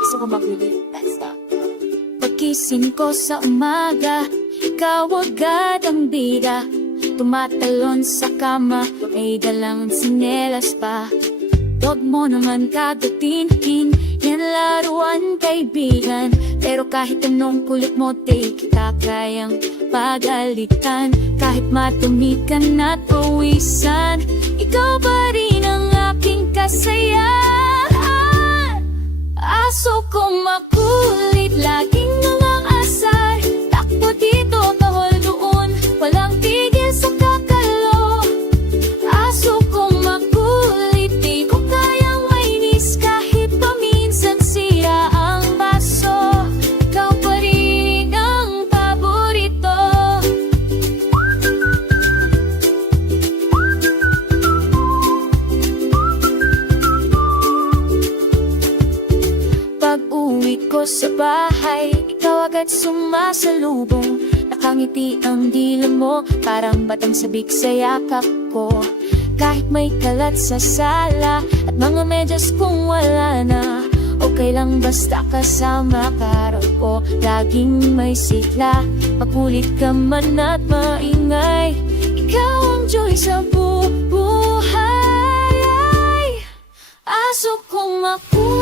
Gusto ko mag-relate. Pagkising ko sa umaga, ikaw agad ang bida. Tumatalon sa kama, may dalang sinelas pa. Dog mo naman kagatin-tin, yan laruan kaibigan. Pero kahit anong kulit mo, di kita kayang pagalitan. Kahit madumi ka na't pawisan, ikaw pa rin ang aking kasayahan. Aso kong makulit, laging nangangasar. Takbo dito, tahol doon, walang tigil sa kakalo. Aso kong makulit, di ko kayang mainis. Kahit paminsan sira ang baso, ikaw pa rin ang paborito. Pag-uwi ko sa bahay, ikaw agad sumasalubong. Nakangiti ang dila mo, parang batang sabik sa yakap ko. Kahit may kalat sa sala at mga medyas kung wala na, okay lang basta kasama ka raw ko. Laging may sigla, makulit ka man at maingay. Ikaw ang joy sa buhay. Aso kong makulit,